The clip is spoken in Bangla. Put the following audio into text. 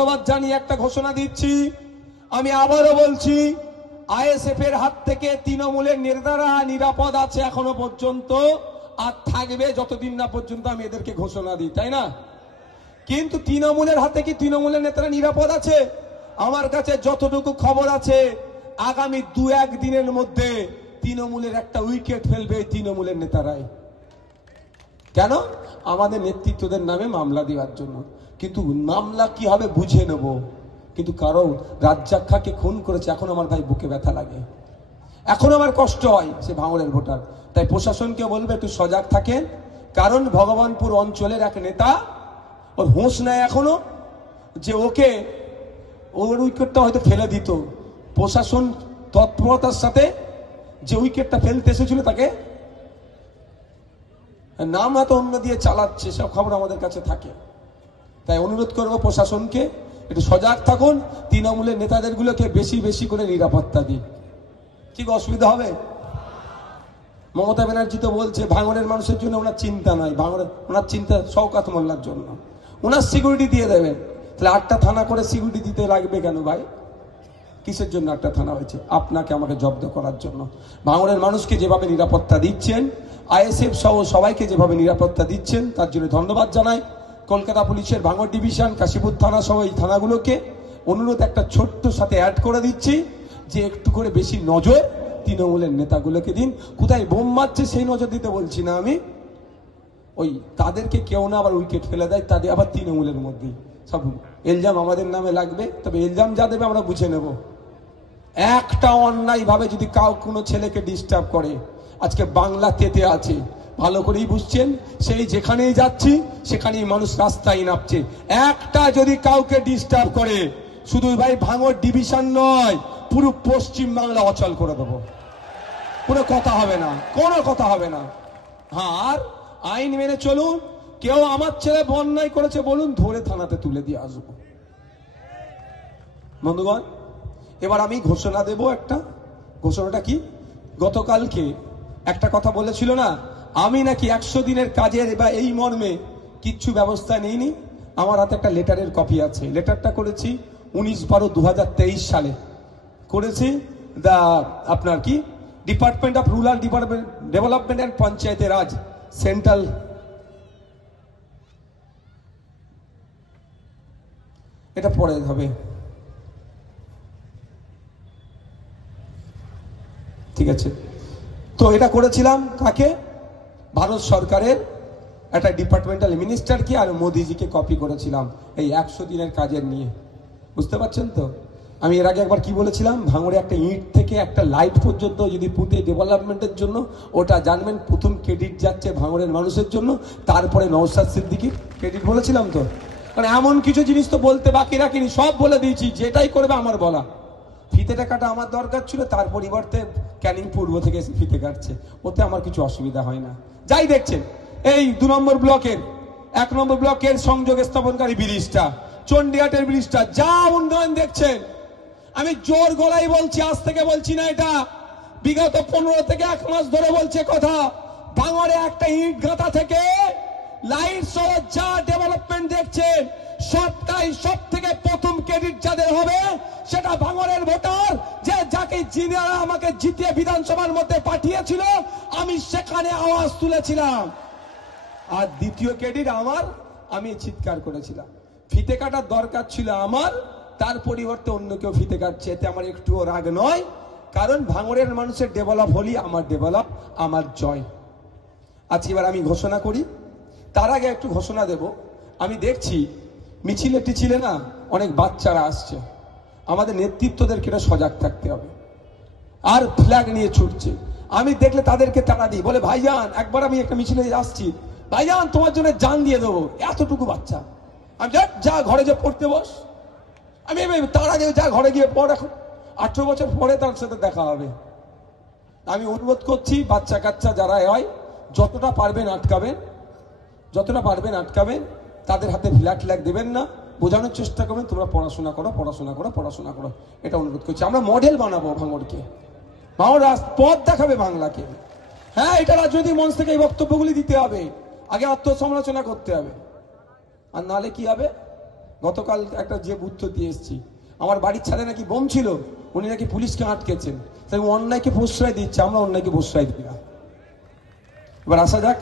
ধন্যবাদ জানিয়ে একটা ঘোষণা দিচ্ছি। আমি আবারও বলছি, আইএসএফ এর হাত থেকে তৃণমূলের নেতারা নিরাপদ আছে এখনো পর্যন্ত, আর থাকবে যতদিন না পর্যন্ত আমি এদেরকে ঘোষণা দিই, তাই না? কিন্তু তৃণমূলের হাতে কি তৃণমূলের নেতারা নিরাপদ আছে? আমার কাছে যতটুকু খবর আছে, আগামী 2-1 দিনের মধ্যে তৃণমূলের একটা উইকেট ফেলবে তৃণমূলের নেতারাই। কেন? আমাদের নেতৃত্বদের নামে মামলা দেওয়ার জন্য। কিন্তু মামলা কি হবে বুঝে নেব। কিন্তু কারো রাজ্জাককে খুন করেছে, এখন আমার ভাই বুকে ব্যথা লাগে, এখন আমার কষ্ট হয়, সে ভাঙড়ের ভোটার। তাই প্রশাসনকে বলবে একটু সজাগ থাকেন, কারণ ভগবানপুর অঞ্চলের এক নেতা, ওর হোঁশ নেয় এখনো, যে ওকে ওর উইকেটটা হয়তো ফেলে দিত। প্রশাসন তৎপরতার সাথে যে উইকেটটা ফেলতে এসেছিল তাকে নাম হয়তো অন্য দিয়ে চালাচ্ছে, সব খবর আমাদের কাছে থাকে। তাই অনুরোধ করবো প্রশাসনকে একটু সজাগ থাকুন, তৃণমূলের নেতাদের গুলোকে বেশি বেশি করে নিরাপত্তা দিন। ঠিক অসুবিধা হবে? মমতা ব্যানার্জি তো বলছে ভাঙড়ের মানুষের জন্য ওনার চিন্তা নাই, ওনার চিন্তা শওকত মোল্লার জন্য, ওনার সিকিউরিটি দিয়ে দেবেন। তাহলে 8টা থানা করে সিকিউরিটি দিতে লাগবে কেন ভাই? কিসের জন্য 8টা থানা হয়েছে? আপনাকে আমাকে জব্দ করার জন্য। ভাঙড়ের মানুষকে যেভাবে নিরাপত্তা দিচ্ছেন, আইএসএফ সহ সবাইকে যেভাবে নিরাপত্তা দিচ্ছেন, তার জন্য ধন্যবাদ জানাই। কলকাতা পুলিশের ভাঙড় ডিভিশন, কাশীপুর থানা সহ এই থানাগুলোকে অনুরোধ একটা ছোট্ট সাথে অ্যাড করে দিচ্ছি, যে একটু করে বেশি নজর তৃণমূলের নেতাগুলোকে দিন। কোথায় বোম মারছে সেই নজর দিতে বলছি না আমি, ওই তাদেরকে কেউ না আবার উইকেট ফেলে দেয়, তাদের আবার তৃণমূলের মধ্যেই সব এলজাম আমাদের নামে লাগবে। তবে এলজাম যা দেবে আমরা বুঝে নেব। একটা অন্যায় ভাবে যদি কোনো ছেলেকে ডিস্টার্ব করে, আজকে বাংলা তেতে আছে, ভালো করেই বুঝছেন। সেই যেখানেই যাচ্ছি সেখানেই মানুষ রাস্তায় নামছে। একটা যদি কাউকে ডিস্টার্ব করে, শুধু ভাই ভাঙড় ডিভিশন নয়, পুরো পশ্চিম বাংলা অচল করে দেবো। কোনো কথা হবে না, কোনো কথা হবে না। হ্যাঁ, আর আইন মেনে চলুন। কেউ আমার ছেলে অন্যায় করেছে বলুন, ধরে থানাতে তুলে দিয়ে আসবো। বন্ধুগণ, এবার আমি ঘোষণা দেব একটা। ঘোষণাটা কি? গতকালকে একটা কথা বলেছিল না, আমি নাকি 100 দিনের কাজের বা এই মর্মে কিচ্ছু ব্যবস্থা নেইনি। আমার হাতে একটা লেটারের কপি আছে। লেটারটা করেছি 19/12/2023 সালে করেছি। আপনার কি department of rural development and পঞ্চায়েতের রাজ, সেন্ট্রাল। এটা পরে হবে, ঠিক আছে? তো এটা করেছিলাম কাকে? ভারত সরকারের একটা ডিপার্টমেন্টাল মিনিস্টারকে আর মোদিজিকে কপি করেছিলাম এই 100 দিনের কাজের নিয়ে। বুঝতে পারছেন তো? আমি এর আগে একবার কি বলেছিলাম, ভাঙড়ে একটা ইট থেকে একটা লাইট পর্যন্ত যদি পুঁতে ডেভেলপমেন্টের জন্য, ওটা জানবেন প্রথম ক্রেডিট যাচ্ছে ভাঙড়ের মানুষের জন্য, তারপরে নওশাদ সিদ্দিকীর ক্রেডিট বলেছিলাম তো। কারণ এমন কিছু জিনিস তো বলতে বাকি রাখিনি, সব বলে দিয়েছি, যেটাই করবে আমার বলা। ফিতে কাটা আমার দরকার ছিল, তার পরিবর্তে ক্যানিং পূর্ব থেকে এসে ফিতে কাটছে, ওতে আমার কিছু অসুবিধা হয় না। যাই দেখছেন, এই 2 নম্বর ব্লকের 1 নম্বর ব্লকের সংযোগ স্থাপনকারী ব্রিজটা, চণ্ডীহাটের ব্রিজটা, যা উন্নয়ন দেখছেন, আমি জোর গলায় বলছি, আজ থেকে বলছি না এটা, বিগত 15 থেকে 1 মাস ধরে বলছে কথা। ভাঙড়ে একটা ইট গাঁথা থেকে লাইট সহ যা ডেভেলপমেন্ট দেখছেন, সবটাই সব থেকে প্রথম ক্রেডিট যাদের হবে সেটা ভাঙড়ের ভোটার, যে যাকে যিনারা আমাকে জিতিয়ে বিধানসভার মধ্যে পাঠিয়েছিল, আমি সেখানে আওয়াজ তুলেছিলাম। আর দ্বিতীয় ক্রেডিট আমার, আমি চিৎকার করেছিলাম। ফিতে কাটার দরকার ছিল আমার, তার পরিবর্তে অন্য কেউ ফিতে কাটছে, এতে আমার একটুও রাগ নয়। কারণ ভাঙড়ের মানুষের ডেভেলপ হলি আমার ডেভেলপ, আমার জয়। আজকে এবার আমি ঘোষণা করি, তার আগে একটু ঘোষণা দেব। আমি দেখছি মিছিলে টিছিলে না অনেক বাচ্চারা আসছে, আমাদের নেতৃত্বদেরকে এটা সজাগ থাকতে হবে। আর ফ্ল্যাগ নিয়ে ছুটছে, আমি দেখলে তাদেরকে তাড়া দিই, বলে ভাইজান, একবার আমি একটা মিছিলে আসছি, ভাইজান তোমার জন্য জান দিয়ে দেবো। এতটুকু বাচ্চা, আমি যা ঘরে যে পড়তে বস, আমি তাড়া দিয়ে যা ঘরে গিয়ে পড়, এখন 18 বছর পরে তার সাথে দেখা হবে। আমি অনুরোধ করছি, বাচ্চা কাচ্চা যারা হয়, যতটা পারবেন আটকাবেন, যতটা পারবেন আটকাবেন, তাদের হাতে ফ্ল্যাগ দেবেন না, বোঝানোর চেষ্টা করবেন তোমরা পড়াশোনা করো, পড়াশোনা করো, পড়াশোনা করো। এটা অনুরোধ করছি। আমরা মডেল বানাবো ভাঙড়কে, ভাঙড় পথ দেখাবে বাংলাকে। হ্যাঁ, এটা রাজনৈতিক মঞ্চ থেকে এই বক্তব্যগুলি দিতে হবে, আগে আত্মসমালোচনা করতে হবে, আর নাহলে কি হবে? গতকাল একটা যে উত্তর দিয়ে এসেছি, আমার বাড়ির ছাদে নাকি বোম ছিল, উনি নাকি পুলিশকে আটকেছেন। তাই অন্যায়কে প্রশ্রয় দিচ্ছে, আমরা অন্যায়কে প্রশ্রয় দিই না। এবার আসা যাক